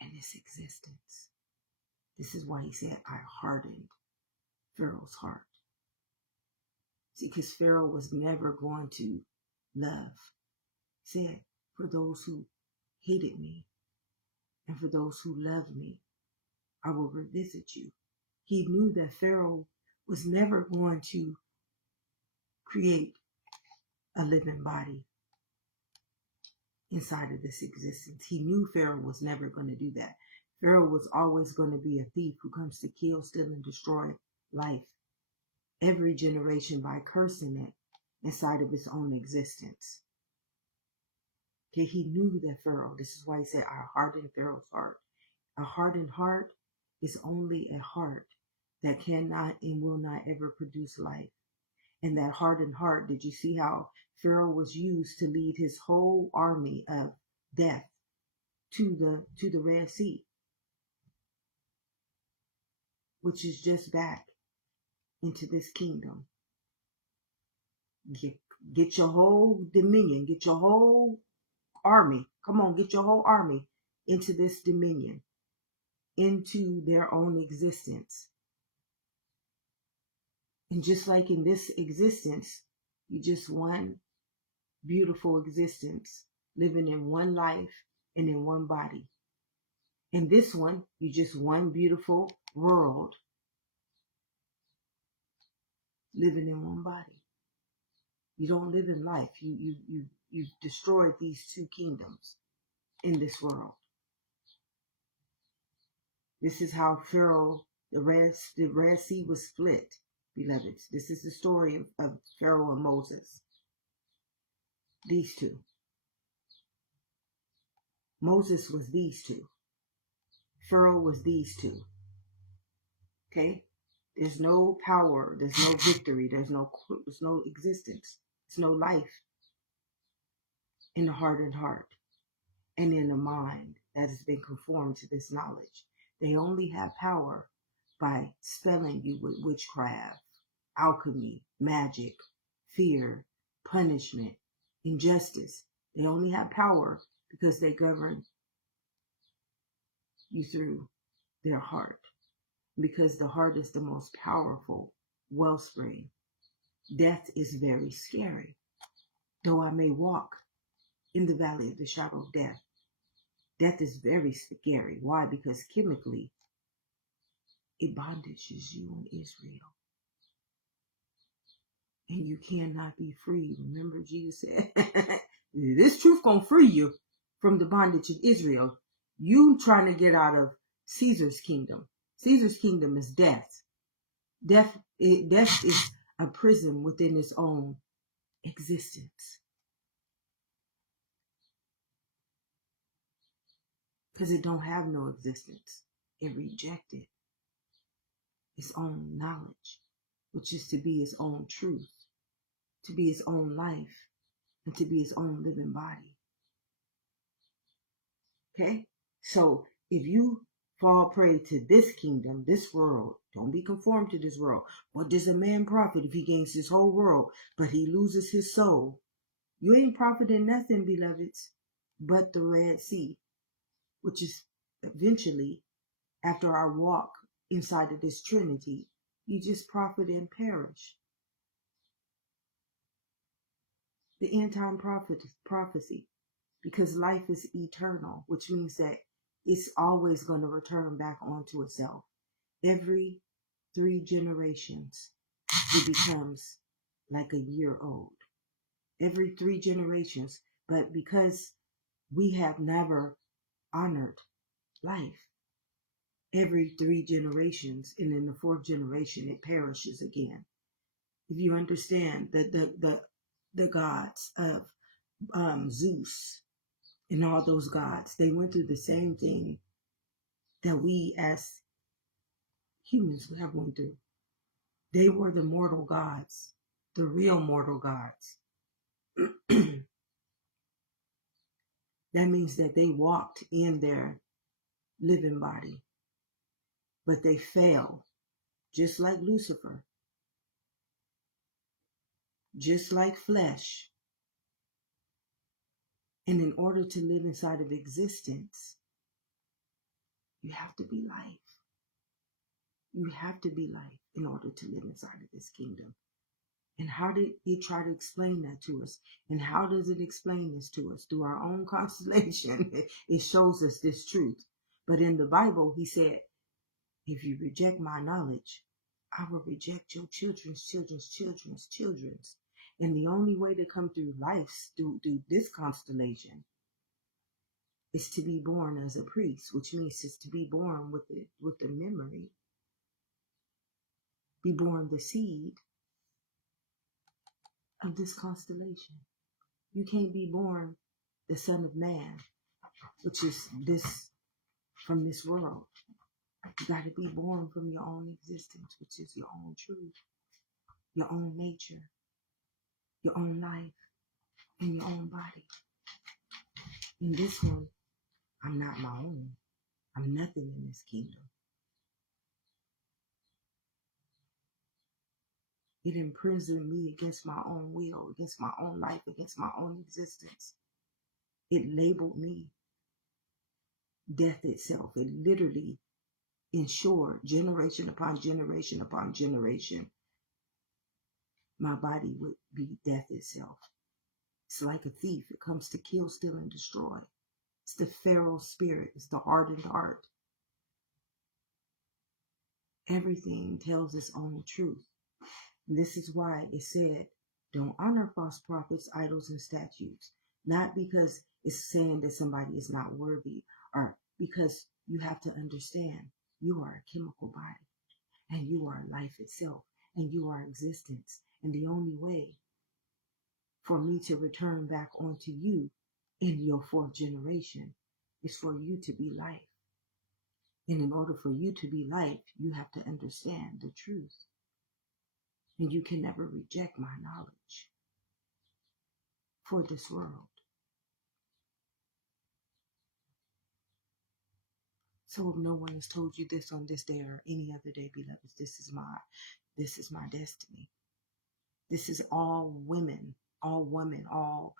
and this existence. This is why he said, I hardened Pharaoh's heart. See, because Pharaoh was never going to love. He said, for those who hated me and for those who loved me, I will revisit you. He knew that Pharaoh was never going to create a living body inside of this existence. He knew Pharaoh was never going to do that. Pharaoh was always going to be a thief who comes to kill, steal, and destroy life every generation by cursing it inside of its own existence. Okay, he knew that Pharaoh, this is why he said, I hardened Pharaoh's heart. A hardened heart is only a heart that cannot and will not ever produce life. And that hardened heart, did you see how Pharaoh was used to lead his whole army of death to the Red Sea, which is just back into this kingdom. Get your whole dominion, get your whole army. Come on, get your whole army into this dominion, into their own existence. And just like in this existence, you just one beautiful existence, living in one life and in one body. In this one, you just one beautiful world, living in one body. You don't live in life. You've destroyed these two kingdoms in this world. This is how Pharaoh, the Red Sea was split, beloveds. This is the story of Pharaoh and Moses. These two. Moses was these two. Pharaoh was these two. Okay? There's no power. There's no victory. There's no existence. There's no life in the hardened heart and in the mind that has been conformed to this knowledge. They only have power by spelling you with witchcraft, alchemy, magic, fear, punishment, injustice. They only have power because they govern you through their heart. Because the heart is the most powerful wellspring. Death is very scary. Though I may walk in the valley of the shadow of death, death is very scary. Why? Because chemically, it bondages you in Israel. And you cannot be free. Remember, Jesus said, this truth gonna free you from the bondage of Israel. You trying to get out of Caesar's kingdom. Caesar's kingdom is death. Death is a prison within its own existence. Because it don't have no existence. It rejected its own knowledge, which is to be its own truth, to be its own life, and to be his own living body. Okay? So if you fall prey to this kingdom, this world, don't be conformed to this world. What does a man profit if he gains this whole world, but he loses his soul? You ain't profiting nothing, beloveds, but the Red Sea, which is eventually, after our walk inside of this Trinity, you just profit and perish. The end time prophecy, because life is eternal, which means that it's always going to return back onto itself. Every 3 generations, it becomes like a year old. Every 3 generations, but because we have never honored life, every 3 generations, and in the 4th generation, it perishes again. If you understand that the gods of Zeus and all those gods, they went through the same thing that we as humans have went through. They were the mortal gods, the real mortal gods. That means that they walked in their living body, but they fell, just like Lucifer, just like flesh. And in order to live inside of existence, you have to be life. You have to be life in order to live inside of this kingdom. And how did it try to explain that to us? And how does it explain this to us? Through our own constellation, it shows us this truth. But in the Bible, he said, if you reject my knowledge, I will reject your children's children's children's children's. And the only way to come through life, through this constellation, is to be born as a priest, which means is to be born with the memory, be born the seed of this constellation. You can't be born the Son of Man, which is this from this world. You got to be born from your own existence, which is your own truth, your own nature, your own life, and your own body. In this one, I'm not my own. I'm nothing in this kingdom. It imprisoned me against my own will, against my own life, against my own existence. It labeled me death itself. It literally ensured generation upon generation upon generation, my body would be death itself. It's like a thief. It comes to kill, steal, and destroy. It's the Pharaoh spirit. It's the hardened heart. Everything tells its own truth. And this is why it said, don't honor false prophets, idols, and statues. Not because it's saying that somebody is not worthy, or because you have to understand you are a chemical body, and you are life itself, and you are existence. And the only way for me to return back onto you in your 4th generation is for you to be life. And in order for you to be life, you have to understand the truth. And you can never reject my knowledge for this world. So if no one has told you this on this day or any other day, beloveds, this is my destiny. This is all women, all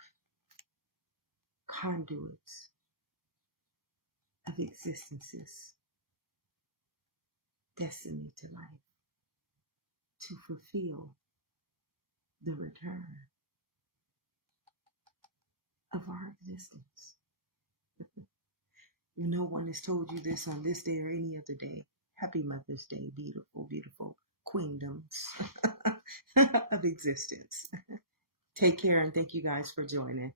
conduits of existence's destiny to life, to fulfill the return of our existence. If no one has told you this on this day or any other day, happy Mother's Day, beautiful, beautiful queendoms of existence. Take care and thank you guys for joining.